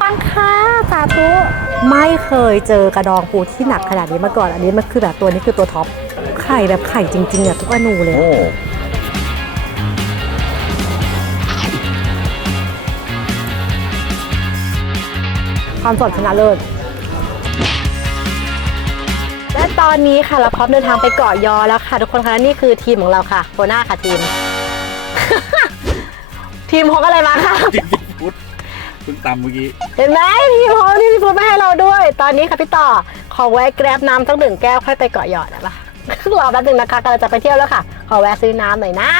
ปังค่ะ สาธุ ไม่เคยเจอกระดองปูที่หนักขนาดนี้มาก่อน อันนี้มันคือแบบตัวนี้คือตัวท็อป ไข่แบบไข่จริงๆอะทุกอนูเลย โอ้ความสดชนะเลิศ และตอนนี้ค่ะเราพร้อมเดินทางไปเกาะยอแล้วค่ะ ทุกคนคะและนี่คือทีมของเราค่ะโคน่าค่ะทีม ทีมพกอะไรมาคะจิ๊บจิ๊บฟุตเพิ่งตำเมื่อกี้ เห็นไหมทีมพกนี่มีฟูดมาให้เราด้วย ตอนนี้ค่ะพี่ต่อ ขอแวะแกร็บน้ำสักหนึ่งแก้วค่อยไปเกาะยอได้ปะรอแป๊บนึงนะคะกำลังจะไปเที่ยวแล้วค่ะ ขอแวะซื้อน้ำหน่อยนะ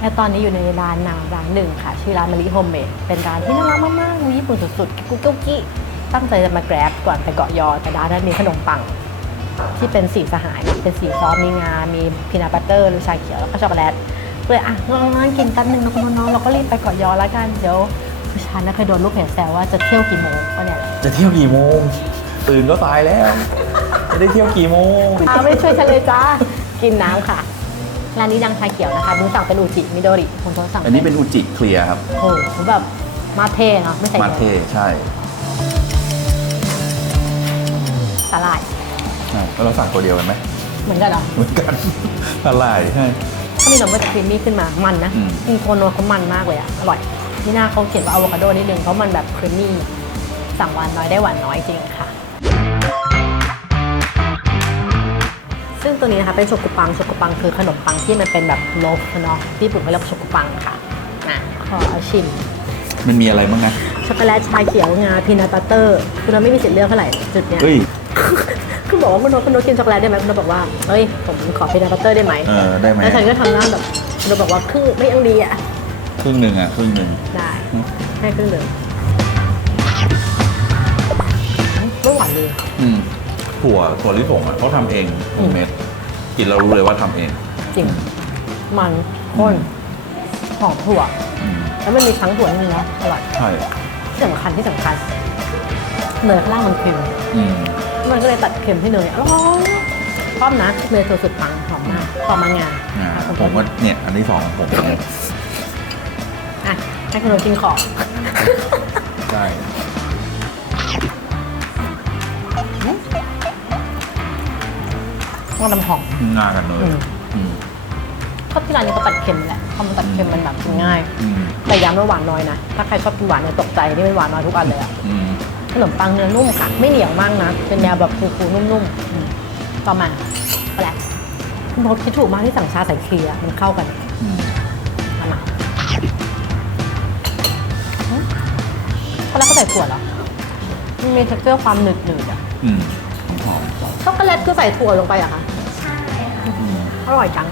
และตอนนี้อยู่ในร้านน้ำร้านหนึ่งค่ะ ชื่อร้านมาริโฮมเมดเป็นร้านที่น่ารักมากๆดูญี่ปุ่นสุดๆกุ๊กกุ๊กกี้ตั้งใจจะมาแกร็บก่อนไปเกาะยอแต่ร้านนั้นมีขนมปัง ที่เป็นสีสหายเป็นสีซอสมีงา มีพีนัทบัตเตอร์หรือชาเขียวแล้วก็ช็อกโกแลตก็เลยอะน้องๆกินกันหนึ่งนะคุณน้องๆเราก็รีบไปเกาะยอแล้วกันเดี๋ยวผู้ชายนะเคยโดนลูกเพจแซวว่าจะเที่ยวกี่โมงก็เนี่ยแหละจะเที่ยวกี่โมง ตื่นก็ตายแล้วจะได้เที่ยวกี่โมงเอาไม่ช่วยฉันเลยจ้ากินน้ำค่ะร้านนี้ดังชาเขียวนะคะดูสั่งเป็นอูจิมิโดริคุณโทษสั่งอันนี้เป็นอุจิเคลียร์ครับโอ้โหแบบมาเท่เนาะไม่ใส่มาเยเทอะใช่สาหร่าย ใช่แล้วเราสั่งตัวเดียวกันไหมเหมือนกันเหรอเหมือนกันละลายใช่ถ้ามีนมก็จะครีมมี่ขึ้นมา มันนะอืม จริงโคนโนเขามันมากเลยอะอร่อยนี่หน้าเขาเขียนว่าอะโวคาโดนิดนึงเพราะมันแบบครีมมี่สั่งหวานน้อยได้หวานน้อยจริงค่ะ ซึ่งตัวนี้นะคะเป็นโชกุปังโชกุปังคือขนมปังที่มันเป็นแบบโลฟเนาะที่ญี่ปุ่นเขาเรียกว่าโชกุปังค่ะอะขอชิม มันมีอะไรบ้างนะช็อกโกแลตชาเขียวงาพีนัทบัตเตอร์คุณเราไม่มีสิทธิ์เลือกเท่าไหร่จุดเนี้ย เฮ้ยคุณ บอกว่าคุณโนตคุณโนตกินช็อกโกแลตได้ไหมคุณโนตบอกว่าเอ้ยผมขอพีนัทบัตเตอร์ได้ไหมเออได้ไหมแล้วฉันก็ทำหน้าแบบคุณโนตบอกว่าครึ่งไม่ยังดีอะครึ่งหนึ่งอะครึ่งหนึ่งได้ให้ครึ่งหนึ่งไม่หวานเลยอืมถั่วถั่วลิสงอะเขาทำเองโฮมเมดกินเรารู้เลยว่าทำเองจริงมันข้นหอมถั่วแล้วมันมีทั้งถั่วนี่นะอร่อยใช่ที่สำคัญที่สำคัญเนยข้างล่างมันเค็มอื มมันก็เลยตัดเค็มที่เนยอร่อยชอบนะเนยตัวสุดปังหอมมากต่อมางาอ่าอะผมว่าเนี่ยอันที่สองของผมเนี่ยอะให้คุณโนตกินของใช่มันน้ำหอมงากันเลยอืมอืมชอบที่ร้านนี้เขาตัดเค็มแหละพอมันตัดเค็มมันแบบกินง่ายอืมแต่ย้ำว่าหวานน้อยนะ ถ้าใครชอบกินหวานเนี่ยตกใจนี่เป็นหวานน้อยทุกอันเลยอะอืม ขนมปังเนื้อนุ่มค่ะ ไม่เหนียวมากนะ เป็นแนวแบบฟูๆนุ่มๆอืมต่อมาแปลกคุณพบคิดถูกมากที่สั่งชาใส่เคลียร์มันเข้ากันอืมทำมาอืมตอนแรกเขาใส่ถั่วเหรอมันมีเท็กเจอร์ความหนืดๆอะอืมหอมช็อกโกแลตคือใส่ถั่วลงไปเหรอะคะอืมอร่อยจัง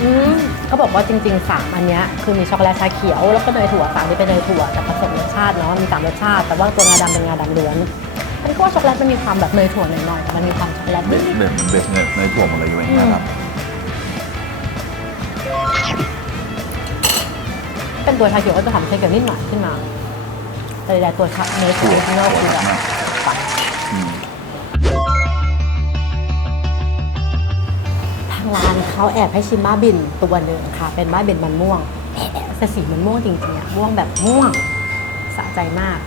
อืม เขาบอกว่าจริงๆสามอันเนี้ยคือมีช็อกโกแลตชาเขียวแล้วก็เนยถั่วสามที่เป็นเนยถั่วแต่ผสมรสชาติเนาะมีสามรสชาติ แต่ว่าตัวงาดำเป็นงาดำล้วนมันก็ว่าช็อกโกแลตมันมีความแบบเนยถั่วหน่อยๆแต่มันมีความช็อกโกแลตเบนิสดเบสมันเบสเนยเนยถั่วหมดเลยอยู่เองนะครับๆเป็นตัวชาเขียวก็จะหอมชาเขียวนิดหน่อยขึ้นมาแต่ใดๆตัวชาเนยถั่วที่นอกคือแบบ ร้านเขาแอบให้ชิมม้าบินตัวหนึ่งค่ะ เป็นม้าบินมันม่วงแต่สีมันม่วงจริงๆอะม่วงแบบม่วงสะใจมาก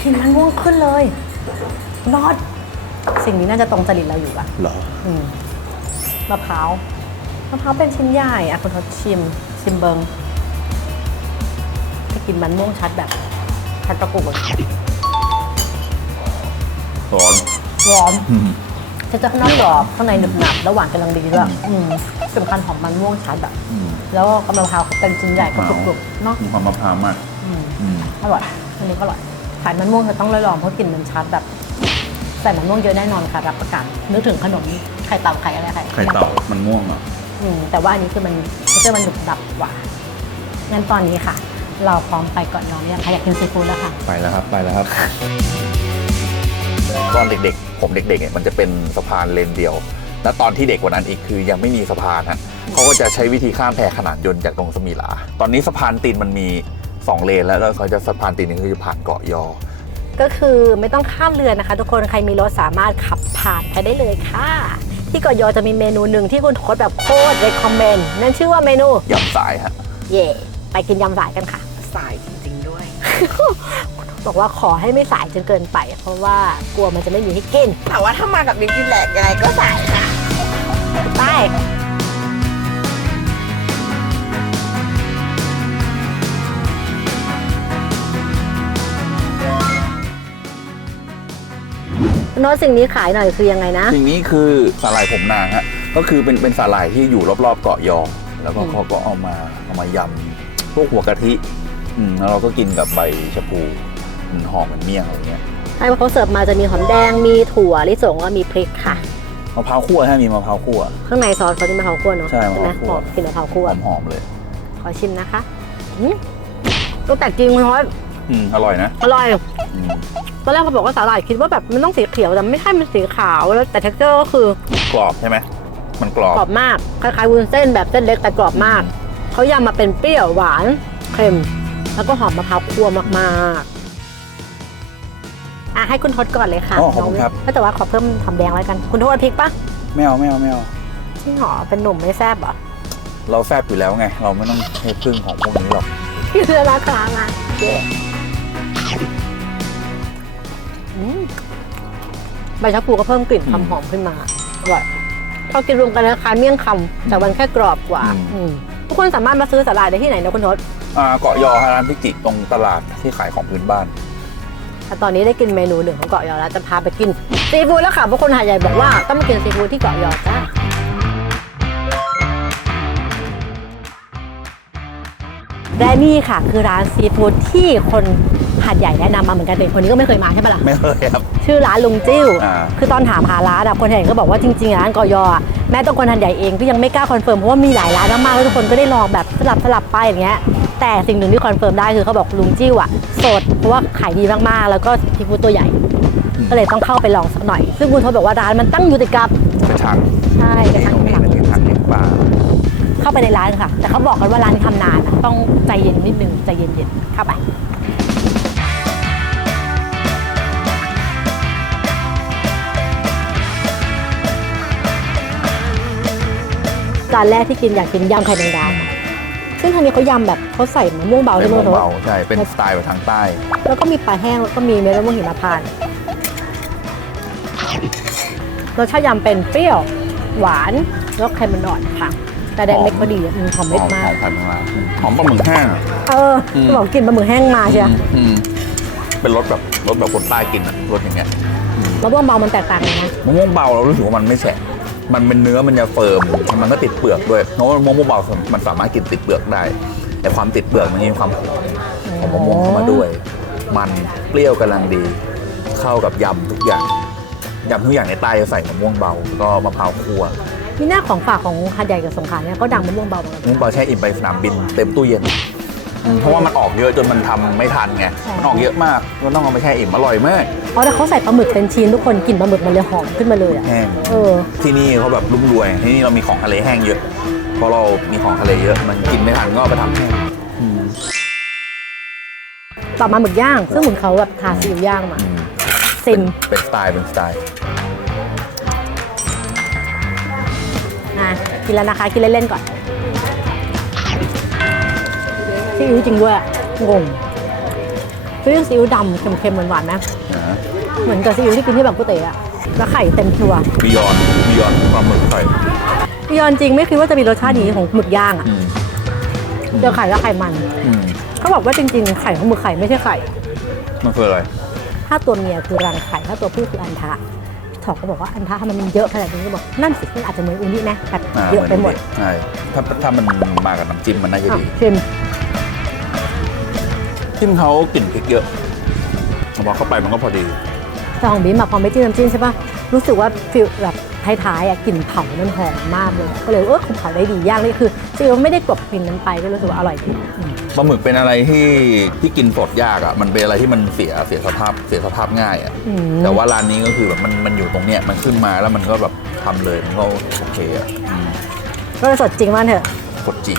กลินมันม่วงขึ้นเลยนอดสิ่งนี้น่าจะตรงจริตเราอยู่อะเหรออืมมะพร้าวมะพร้าวเป็นชิ้นใหญ่อะคุณทศชิมชิมเบิงจะกินมันม่วงชัดแบบชัดตะกุกเลยร้อนร้อน อืมจะจะข้างนอกกรอบข้างในหนึบหนับแล้วหวานกำลังดีด้วยอืมสำคัญหอมมันม่วงชัดแบบอืม แล้วก็มะพร้าวเป็นชิ้นใหญ่กรุบๆเนาะมีความมะพร้าวมากอืมอืมอร่อยอันนี้ก็อร่อยขายมันม่วงเธอต้องลองเพราะกลิ่นมันชัดแบบใส่มันม่วงเยอะแน่นอนค่ะรับประกันนึกถึงขนมไข่เต่าไข่อะไรไข่ไข่เต่ามันม่วงเหรอะอืมแต่ว่าอันนี้คือมันเจอมันหนุบดับกว่างั้นตอนนี้ค่ะ เราพร้อมไปก่อนน้องยังคะอยากกินซีฟู้ดแล้วค่ะ ไปแล้วครับ ไปแล้วครับ ตอนเด็กๆ ผมเด็กๆเนี่ยมันจะเป็นสะพานเลนเดียว แล้วตอนที่เด็กกว่านั้นอีกคือยังไม่มีสะพานฮะเขาก็จะใช้วิธีข้ามแพขนานยนต์จากตรงสมีหลา ตอนนี้สะพานตีนมันมี 2 เลน แล้วแล้วเขาจะสะพานตีนนี้คือผ่านเกาะยอ ก็คือไม่ต้องข้ามเรือนะคะ ทุกคนใครมีรถสามารถขับผ่านไปได้เลยค่ะ ที่เกาะยอจะมีเมนูหนึ่งที่คุณโค้ดแบบโคตร recommend นั่นชื่อว่าเมนูยำสายฮะ เย่ไปกินยำสายกันค่ะ สายจริงๆด้วย บอกว่าขอให้ไม่สายจนเกินไป เพราะว่ากลัวมันจะไม่มีให้กิน แต่ว่าถ้ามากับนิวซีแลนด์ยังไงก็สายค่ะไปโน้ตสิ่งนี้ขายหน่อยคือยังไงนะ สิ่งนี้คือสาหร่ายผมนางฮะก็คือเป็นเป็นสาหร่ายที่อยู่รอบๆเกาะยอ แล้วก็อืมเขาก็เอามาเอามายำพวกหัวกะทิอืมแล้วเราก็กินกับใบชะพู มันหอมเหมือนเมี่ยงอะไรเงี้ยใช่เพราะเขาเสิร์ฟมาจะมีหอมแดงมีถั่วลิสงแล้วมีพริกค่ะมะพร้าวคั่วฮะมีมะพร้าวคั่ว ข้างในซอสเขาที่มะพร้าวคั่วเนาะใช่มะพไหมร้าวคั่วบอกกลินมะพร้าวคั่วหอมๆเลย ขอชิมนะคะอืมก็แต่จริงคุณทอดอืมอร่อยนะ อร่อยอืมตอนแรกเขาบอกว่าสาหร่ายคิดว่าแบบมันต้องสีเขียวแต่ไม่ใช่มันสีขาวแล้วแต่ texture ก็คือกรอบใช่ไหมมันกรอบกรอบมากคล้ายๆวุ้นเส้นแบบเส้นเล็กแต่กรอบมากเขายำมาเป็นเปรี้ยวหวานเค็ม แล้วก็หอมมะพร้าวคั่วมากๆ อะให้คุณทศก่อนเลยค่ะอ๋อขอบคุณครับน้งแต่ว่าขอเพิ่มหอมแดงแล้วกัน คุณทศเอาพริกปะไม่เอาไม่เอาไม่เอาจริงเหรอเป็นหนุ่มไม่แซ่บเหรอเราแซบอยู่แล้วไง เราไม่ต้องให้พึ่งของพวกนี้หรอกเรือราคามาเย้อืมใบชะพูก็เพิ่มกลิ่นความหอมขึ้นมาอร่อยพอกินรวมกันแล้วคล้ายเมี่ยงคำแต่มันแค่กรอบกว่าอืมทุกคนสามารถมาซื้อสาหร่ายได้ที่ไหนนะคุณทศอ่าเกาะยอฮาร้านพิกิตรงตลาดที่ขายของพื้นบ้าน แต่ตอนนี้ได้กินเมนูหนึ่งของเกาะยอแล้วจะพาไปกินซีฟู้ดแล้วค่ะเพราะคนหาดใหญ่บอกว่าต้องมากินซีฟู้ดที่เกาะยอจ้า และนี่ค่ะคือร้านซีฟู้ดที่คนหาดใหญ่แนะนำมาเหมือนกันแต่คนนี้ก็ไม่เคยมาใช่ปะล่ะ ไม่เคยครับ ชื่อร้านลุงจิ้ว อ่า คือตอนถามหาร้านอะคนเห็นก็บอกว่าจริงๆร้านกอยอะแม้ตัวคนหันใหญ่เองก็ยังไม่กล้าคอนเฟิร์มเพราะว่ามีหลายร้านมากๆแล้วทุกคนก็ได้ลองแบบสลับสลับไปอย่างเงี้ย แต่สิ่งหนึ่งที่คอนเฟิร์มได้คือเขาบอกลุงจิ้วอะสดเพราะว่าขายดีมากๆ แล้วก็ซีฟู้ดตัวใหญ่อืมก็เลยต้องเข้าไปลองสักหน่อย ซึ่งคุณทศบอกว่าร้านมันตั้งอยู่ติดกับ กระชังใช่กระตทั่งรงนี้หลังเป็นกระชังเลี้ยงปลา เข้าไปในร้านค่ะ แต่เขาบอกกันว่าร้านทำนานอะต้องใจเย็นนิดนึงใจเย็นๆเข้าไปจานแรกที่กินอยากกินยำไข่แมงดาค่ะซึ่งทางนี้เขายำแบบเขาใส่มะม่วงเบาเป็ใช่นไหมมะคุณเบาใช่เป็นสไตล์แบบทางใต้แล้วก็มีปลาแห้งแล้วก็มีเม็ดมะม่วงหิมพานต์รสชาติยำเป็นเปรี้ยว หวานแล้วเค็มมันอ่อนค่ะ แต่แดงเม็ดพอดีอะอืมหอมหเม็ดอมมาหอกมพันธุ์มาหอมปลาหมึกแห้งอะ เอออืม จะบอกกินปลาหมึกแห้งมาเชียวอืมเป็นรสแบบรสแบบคนใต้กินอะรสอย่างเงี้ยมะม่วงเบามันแตกต่างกันนะ มะม่วงเบาเรารู้สึกว่ามันไม่แฉะมันเป็นเนื้อมันจะเฟิร์มมันก็ติดเปลือกด้วยเพราะว่ามะม่วงเบามันสามารถกินติดเปลือกได้ แต่ความติดเปลือกมันมีความหอมของมะม่วงเข้ามาด้วย มันเปรี้ยวกำลังดี เข้ากับยำทุกอย่างยำทุกอย่างในใต้จะใส่มะม่วงเบาแล้วก็มะพร้าวคั่ว ที่หน้าของฝากของหาดใหญ่กับสงขลาเนี่ยก็ดังมะม่วงเบาเหมือนกันมะม่วงเบาแช่อิ่มไปสนามบินเต็มตู้เย็น เพราะว่ามันออกเยอะจนมันทำไม่ทันไง มันออกเยอะมากก็ต้องเอาไปแช่อิ่มอร่อยมากอ๋อแต่เขาใส่ปลาหมึกเป็นชิ้นทุกคนกินปลาหมึกมันเลยหอมขึ้นมาเลยอะแห้งเออ ที่นี่เขาแบบรุ่มรวย ที่นี่เรามีของทะเลแห้งเยอะ เพราะเรามีของทะเลเยอะ มันกินไม่ทันก็เอาไปทำแห้งอืมต่อมาหมึกย่าง ซึ่งหมึกเขาแบบทาซีอิ๊วย่างมาอืมซิมเป็นสไตล์เป็นสไตล์ กินแล้วนะคะ กินเล่นๆก่อนซีอิ๊วจริงด้วยอะงงซีอิ๊วซีอิ๊วดำเค็มๆหวานๆนะนะเหมือนกับซีอิ๊วที่กินที่แบบก๋วยเตี๋ยวอะแล้วไข่เต็มตัวบิยอนบิยอนปลาหมึกไข่พี่ยอนจริงไม่คิดว่าจะมีรสชาตินี้ของหมึกย่างอะอืมเจอไข่แล้วไข่มันอืมเขาบอกว่าจริงๆไข่ของหมึกไข่ไม่ใช่ไข่มันคืออะไรถ้าตัวเมียคือรังไข่ถ้าตัวผู้คืออันทะพี่ ถอกก็บอกว่าอันทะทำไมมันเยอะขนาดนี้ก็บอกนั่นสิมันอาจจะเหมือนอูนินะแบบอ่าเยอะไปหมดใช่ถ้าถ้ามันมากับน้ำจิ้มมันน่าจะอะดีชิมจิ้มเขากลิ่นพริกเยอะพอเข้าไปมันก็พอดีแต่ของบีมอะพอไม่จิ้มน้ำจิ้มใช่ปะรู้สึกว่าฟิลแบบ ท้ายๆอะกลิ่นเผามันหอมมากเลย ก็เลยเออคงเผาได้ดีย่างนี่คือจริงๆไม่ได้กลบกลิ่นนั้นไปก็รู้สึกว่าอร่อยดีอืมปลาหมึกเป็นอะไรที่ที่กินสดยากอะมันเป็นอะไรที่มันเสียเสียสภาพเสียสภาพง่ายอะอืม แต่ว่าร้านนี้ก็คือแบบมันมันอยู่ตรงเนี้ยมันขึ้นมาแล้วมันก็แบบทำเลยมันก็โอเคอะอืมก็เลยสดจริงมากเถอะสดจี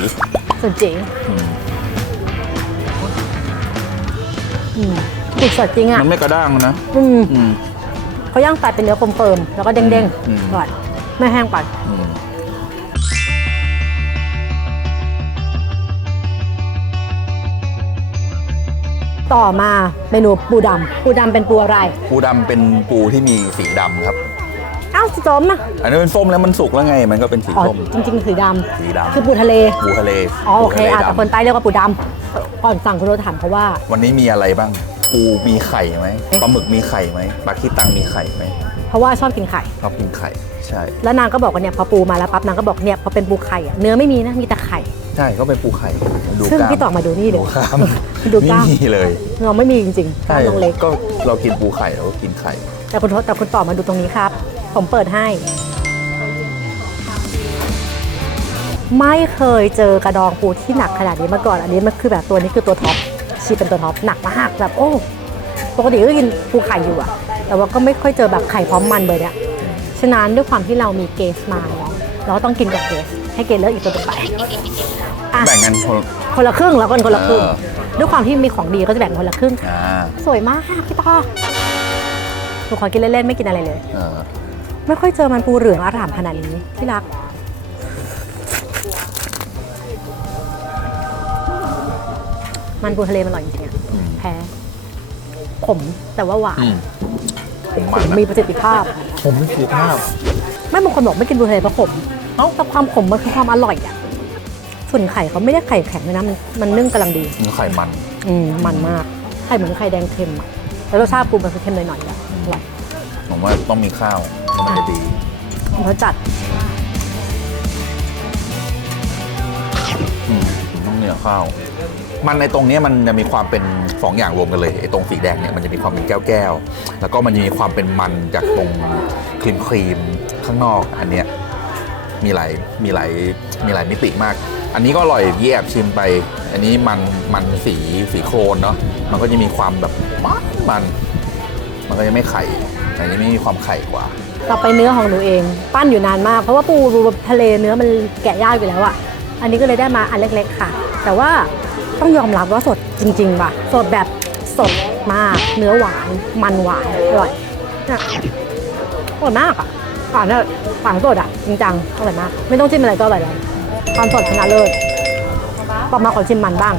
สดจริงอืมอืมติดสดจริงอะมันไม่กระด้างนะ อืม อืม เขาย่างไฟเป็นเนื้อคมเฟิร์มแล้วก็เด้งอืม ๆอร่อยไม่แห้งไปอืมต่อมาเมนูปูดำปูดำเป็นปูอะไรปูดำเป็นปูที่มีสีดำครับ อ้าวสีส้มอะอันนี้เป็นส้มแล้วมันสุกแล้วไง มันก็เป็นสีอ๋อส้ม จริง ๆ สีดสีดำำคือปูทะเลปูทะเลอ๋อโอเคปูทะเลอะแต่ดำคนใต้เรียกว่าปูดำก่อนสั่งคุณโรถามเขาว่า วันนี้มีอะไรบ้าง ปูมีไข่ไหมปลาหมึกมีไข่ไหมปลาคีตังมีไข่ไหมเพราะว่าชอบกินไข่ ชอบกินไข่ใช่ แล้วนางก็บอกว่าเนี่ยพอปูมาแล้วปั๊บนางก็บอกเนี่ยพอเป็นปูไข่อะเนื้อไม่มีนะมีแต่ไข่ ใช่ก็เป็นปูไข่ดูซึ่งกล้ามพี่ต่อมาดูนี่เลยดูกล้ามดูกล้ามไม่มีเลยเนื้อไม่มีจริงๆกล้าใช่มน้องเล็ก ก็เรากินปูไข่เราก็กินไข่ แต่คุณโทษแต่คุณต่อมาดูตรงนี้ครับ ผมเปิดให้ ไม่เคยเจอกระดองปูที่หนักขนาดนี้มาก่อน อันนี้มันคือแบบตัวนี้คือตัวท็อป ชีเป็นตัวท็อปหนักมากแบบโอ้ปกติก็กินปูไข่อยู่อะแต่ว่าก็ไม่ค่อยเจอแบบไข่พร้อมมันเลยเนี่ยฉะนั้นด้วยความที่เรามีเกสมาเนาะเราก็ต้องกินกับเกส ให้เกสเลือกอีกตัวต่อไปอะแบ่งกันคน คนละครึ่งแล้วกันคนละครึ่งเออ ด้วยความที่มีของดีก็จะแบ่งคนละครึ่งค่ะอ่าสวยมากพี่ต่อหนูขอกินเล่นๆไม่กินอะไรเลย เออไม่ค่อยเจอมันปูเหลืองอร่ามขนาดนี้ที่รัก มันปูทะเลมันอร่อยจริงๆอะอืมแพ้ขมแต่ว่าหวานอืมผมมันนะมีประสิทธิภาพ ผมไม่คิดภาพ ไม่บางคนบอกไม่กินปูทะเลเพราะขมเอ้า แต่ความขมมันคือความอร่อยอะส่วนไข่เขาไม่ได้ไข่แข็งเลยนะมันมันนึ่งกำลังดีมันไข่มัน อืมมันมากไข่เหมือนไข่แดงเค็มอะแล้วรสชาติปูมันคือเค็มหน่อยๆอะอร่อยผมว่าต้องมีข้าวแล้วมันจะดีเพราะจัดอืมต้องเหนียวข้าว มันในตรงนี้มันจะมีความเป็นสองอย่างรวมกันเลยไอ้ตรงสีแดงเนี่ยมันจะมีความเป็นแก้วแก้วๆแล้วก็มันจะมีความเป็นมันจากตรงครีมครีมข้างนอกอันเนี้ยมีหลายมีหลายมีหลายมิติมาก อันนี้ก็อร่อยแยบชิมไป อันนี้มันมันสีสีโครนเนาะมันก็จะมีความแบบมันมันมันก็จะไม่ไข่อันนี้ไม่มีความไข่กว่า ต่อไปเนื้อของหนูเอง ปั้นอยู่นานมาก เพราะว่าปูทะเลเนื้อมันแกะยากอยู่แล้วอะอันนี้ก็เลยได้มาอันเล็ก ๆ ค่ะ แต่ว่า ต้องยอมรับว่าสดจริงๆว่ะ สดแบบสดมาก เนื้อหวาน มันหวาน อร่อยเนี่ยอร่อยมากอะหวานเนี่ยหวานสดอะจริงจังอร่อยมาก ไม่ต้องจิ้มอะไรก็อร่อยแล้วความสดชนะเลิศต่อมาขอชิมมันบ้าง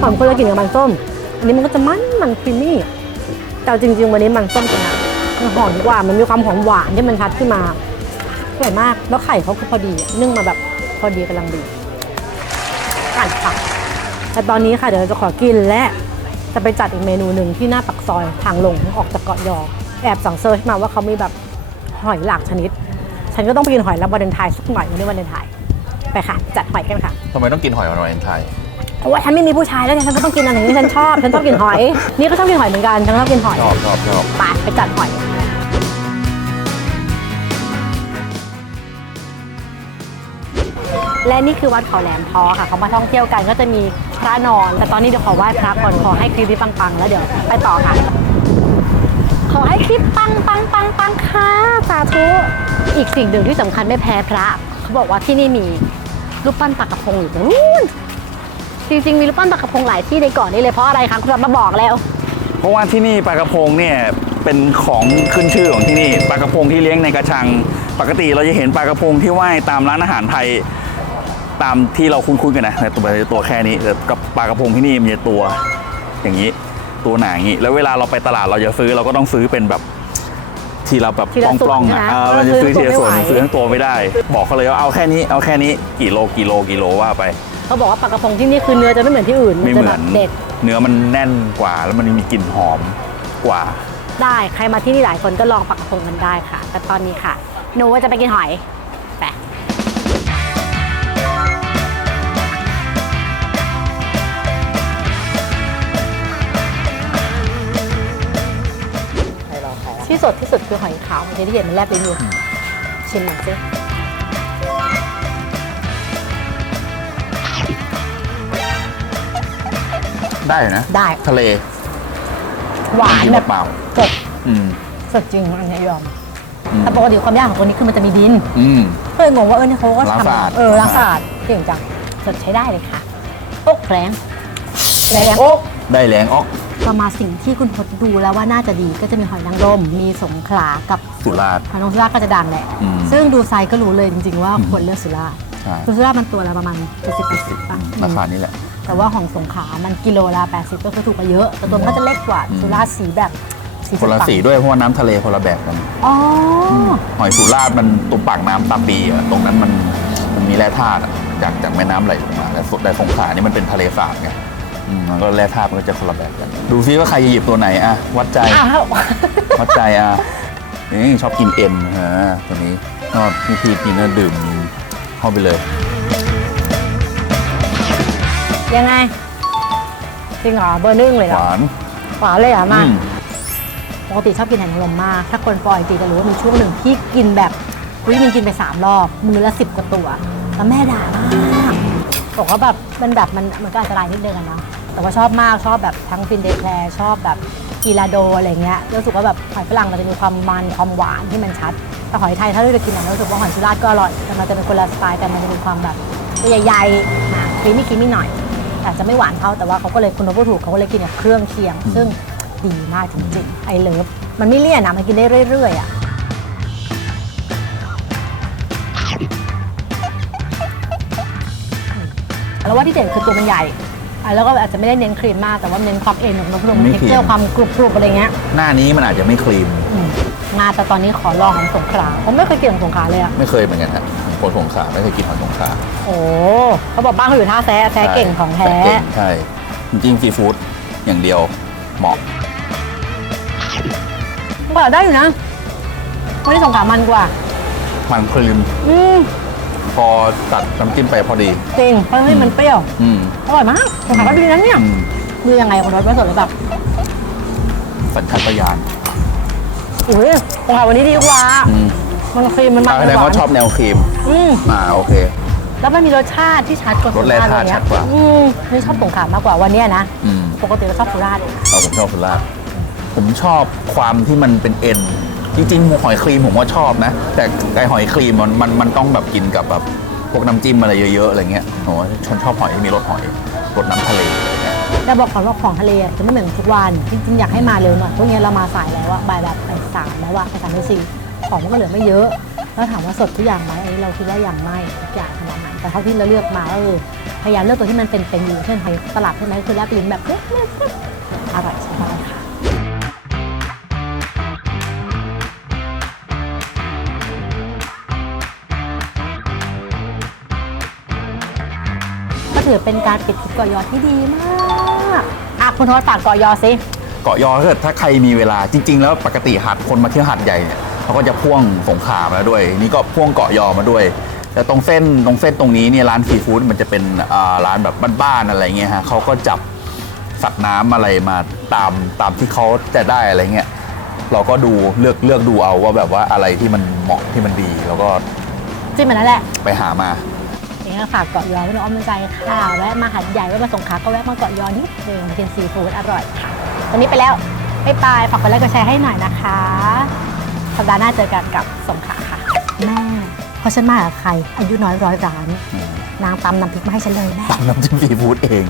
หอมคนละกลิ่นกับมันส้ม อันนี้มันก็จะมันมันครีมมี่ แต่จริง ๆ วันนี้มันส้มจันะมันหอมกว่ามันมีความหอมหวานที่มันชัดขึ้นมาสวยมาก แล้วไข่เขาคือพอดีนึ่งมาแบบพอดีกำลังดีอ่านค่ะแต่ตอนนี้ค่ะเดี๋ยวเราจะขอกินและจะไปจัดอีกเมนูหนึ่งที่หน้าปักซอยทางลงออกจากเกาะยอ แอบสั่งเซิร์ชมาว่าเขามีแบบหอยหลากชนิด ฉันก็ต้องไปกินหอยรับวาเลนไทน์สักหน่อยวันนี้วันเลนไทน์ไปค่ะ จัดหอยกันค่ะทำไมต้องกินหอยวันเลนไทน์ เพราะว่าฉันไม่มีผู้ชายแล้วไงฉันก็ต้องกินอะไรอย่างนี้ฉันชอบฉันชอบกินหอย นี่ก็ชอบกินหอยเหมือนกันฉันชอบกินหอยชอบชอบชอบไปไปจัดหอย และนี่คือวัดเขาแหลมทอค่ะเขามาท่องเที่ยวกันก็จะมีพระนอน แต่ตอนนี้เดี๋ยวขอไหว้พระก่อนขอให้คลิปนี้ปังๆ แล้วเดี๋ยวไปต่อค่ะ ขอให้คลิปปังปังปังปังค่ะสาธุอีกสิ่งหนึ่งที่สำคัญไม่แพ้พระ เขาบอกว่าที่นี่มีรูปปั้นปลากระพงอยู่ตรงนู้น จริงๆมีรูปปั้นปลากระพงหลายที่ในเกาะนี้เลยเพราะอะไรคะคุณรับมาบอกแล้ว เพราะว่าที่นี่ปลากระพงเนี่ยเป็นของขึ้นชื่อของที่นี่ปลากระพงที่เลี้ยงในกระชัง ปกติเราจะเห็นปลากระพงที่ว่ายตามร้านอาหารไทยตามที่เราคุ้นๆกันนะแต่ตัวตัวแค่นี้แต่กับปลากระพงที่นี่มันจะตัวอย่างนี้ตัวหนาอย่างนี้ แล้วเวลาเราไปตลาดเราจะซื้อเราก็ต้องซื้อเป็นแบบที่เราแบบทีละส่วนปล้องๆใช่อะไหมเออเราจะซื้อซื้ทีอละส่วนไม่ไหว ซื้อทั้งตัวไม่ได้ บอกเขาเลยว่าเอาแค่นี้เอาแค่นี้กี่โลกี่โลกี่โลว่าไป เขาบอกว่าปลากระพงที่นี่คือเนื้อจะไม่เหมือนที่อื่นไม่จะเหมืแบอนบเด็ด เนื้อมันแน่นกว่า แล้วมันมีกลิ่นหอมกว่า ได้ใครมาที่นี่หลายคนก็ลองปลากระพงกันได้ค่ะ แต่ตอนนี้ค่ะหนูว่าจะไปกินหอยไปที่สดที่สุดคือหอยขาวเมื่อกี้ที่เห็นมันแลบลิ้นอยู่ชิมหน่อยสิ ได้อยู่นะ ได้ ทะเลหวานกินแบบเปล่าสดๆอืม สดจริงอันนี้ยอมอืม แต่ปกติความยากของคนนี้คือมันจะมีดิน อืม ก็เลยงงว่าเออเนี่ยเขาก็ล้างสะอาด ทำเออล้างสะอาดเก่งจังสดใช้ได้เลยค่ะโอกแรงแรงได้แรงออกประมาณสิ่งที่คุณพจน์ดูแล้วว่าน่าจะดีก็จะมีหอยนางรมมีสงขลากับสุราษฎร์ หอยนางรมสุราษฎร์ก็จะดังแหละ อืมซึ่งดูไซส์ก็รู้เลยจริงๆว่าควรเลือกสุราษฎร์ใช่คือสุราษฎร์มันตัวละประมาณ70 80ป่ะราคานี้แหละ แต่ว่าของสงขลามันกิโลละ80 ก็คือถูกกว่าเยอะแต่ตัวมันก็จะเล็กกว่าอืมสุราษฎร์สีแบบสีคนละปังสีด้วยเพราะว่าน้ำทะเลคนละแบบกันอ๋ออหอยสุราษฎร์มันตุ่มปากน้ำตาปีอะตรงนั้นมันมันมีแร่ธาตุอะจากจากแม่น้ำไหลลงมาแล้วสุดแต่สงขลานี่มันเป็นทะเลสาบไงอืมมันก็แร่ธาตุมันก็จะคนละแบบกัน ดูซิว่าใครจะหยิบตัวไหนอะวัดใจ อ้าววัดใจอะนี่ชอบกินเอ็นฮะตัวนี้ก็พี่พีกินแล้วดื่มเข้าไปเลย ยังไง จริงเหรอเบอร์หนึ่งเลยเหหรอวานหวานเลยเหรอมาอืมปกติชอบกินหอยนางรมมาก ถ้าคนฟอยจริงจะรู้ว่ามีช่วงหนึ่งที่กินแบบวิมันกินไป3รอบมือละสิบกว่าตัวแล้วแม่ด่ามากบอกว่าแบบมันแบบมันมันก็อันตรายนิดนึงอะเนาะแต่ว่าชอบมากชอบแบบทั้งฟินเดแคลร์ชอบแบบกีลาโดอะไรเงี้ยรู้สึกว่าแบบหอยฝรั่งมันจะมีความมันความหวานที่มันชัดแต่หอยไทยถ้าเราจะกินอะรู้สึกว่าหอยสุราษฎร์ก็อร่อยแต่มันจะเป็นคนละสไตล์กันมันจะมีความแบบตัวใหญ่ๆอะครีมมี่ครีมมี่หน่อย อาจจะไม่หวานเท่าแต่ว่าเขาก็เลยคุณนพถูกเขาก็เลยกินกับเครื่องเคียง ซึ่งดีมากจริงๆไอเลิฟมันไม่เลี่ยนนะมันกินได้เรื่อยๆอะแล้วว่าที่เด่นคือตัวมันใหญ่อะแล้วก็อาจจะไม่ได้เน้นครีมมากแต่ว่าเน้นความเอ็นของนพดลไม่เทคครีม เจอร์ความกรุบๆอะไรเงี้ยหน้านี้มันอาจจะไม่ครีม อืมงาแต่ตอนนี้ขอลองของสงขลาผมไม่เคยกินของสงขลาเลยอะ ไม่เคยเหมือนกันฮะ คนสงขลาไม่เคยกินหอยสงขลาโอ้เขาบอกบ้านเขาอยู่ท่าแซะแซะเก่งของแท้เก่งใช่จริงๆซีฟู้ดอย่างเดียวเหมาะก็ได้อยู่นะวันนี้สงขลามันกว่า มันครีมอืมพอตัดน้ำจิ้มไปพอดี จริงเพราะเฮ้ยมันเปรี้ยวอืมอร่อยมากสงขลาก็ดีนะเนี่ยอืมคือยังไงคนรสไม่สดหรือแบบสัญชาตญาณอุ้ยสงขลาวันนี้ดีกว่า อืม มันครีมมันมันแสดงหวาว่านชอบแนวครีมอืมอ่าโอเค แล้วมันมีรสชาติที่ชัดกว่ารสแร่ธาตุอะไรเงี้ชัยดกว่า อืมนี่ชอบสงขลามากกว่าวันเนี้ยนะอืมปกติเราชอบสุราษฎร์เอาผมชอบสุราษฎร์ผมชอบความที่มันเป็นเอ็นจริงๆหอยครีมผมก็ชอบนะ แต่ไอหอยครีมมันมันมันต้องแบบกินกับแบบพวกน้ำจิ้มอะไรเยอะๆอะไรเงี้ยโอ้ยฉันชอบหอยที่มีรสหอยรสน้ำทะเลอะไรเงี้ยแต่บอกก่อนว่าของทะเลอะจะไม่เหมือนทุกวันจริงๆอยากให้มาเร็วหน่อยพวกเนี้ยเรามาสายแล้วอะบ่ายแบบบ่ายสามแล้วอะบ่ายสามบ่ายสี่ ของมันก็เหลือไม่เยอะ แล้วถามว่าสดทุกอย่างไหมอันนี้เราคิดว่าอย่างไม่ทุกอย่างขนาดนั้นแต่เท่าที่เราเลือกมาก็คือพยายามเลือกตัวที่มันเป็นเป็นอยู่เช่นหอยตลับใช่ไหมคือแลบลิ้นแบบเล็กๆอร่อยสบายค่ะก็ถือเป็นการปิดทริปเกาะยอที่ดีมากอะคุณโทษฝากเกาะยอสิ เกาะยอถ้าเกิดถ้าใครมีเวลาจริง ๆ แล้วปกติหาดคนมาเที่ยวหาดใหญ่เนี่ย เขาก็จะพ่วงสงขลามาด้วย นี่ก็พ่วงเกาะยอมาด้วย แต่ตรงเส้นตรงเส้นตรงนี้เนี่ยร้านซีฟู้ดมันจะเป็นอ่าร้านแบบบ้านๆอะไรเงี้ยฮะเขาก็จับสัตว์น้ำอะไรมาตามตามที่เขาจะได้อะไรเงี้ยเราก็ดูเลือกเลือกดูเอาว่าแบบว่าอะไรที่มันเหมาะที่มันดี แล้วก็จิ้มแบบนั้นแหละ ไปหามาอย่างนี้นฝากเกาะยอไว้ในอ้อมใจค่ะแวะมาหัดใหญ่แวะมาสงขลาก็แวะมาเกาะยอนิดนึงมากินซีฟู้ดอร่อยค่ะวันนี้ไปแล้วบ๊ายบายฝากกดไลค์กดแชร์ให้หน่อยนะคะ สัปดาห์หน้าเจอกันกับสงขลาค่ะ แม่เพราะฉันมากับใคร อายุน้อยร้อยร้าน นางตำน้ำพริกมาให้ฉันเลยแม่ ตามน้ำจิ้มซีฟู้ดเอง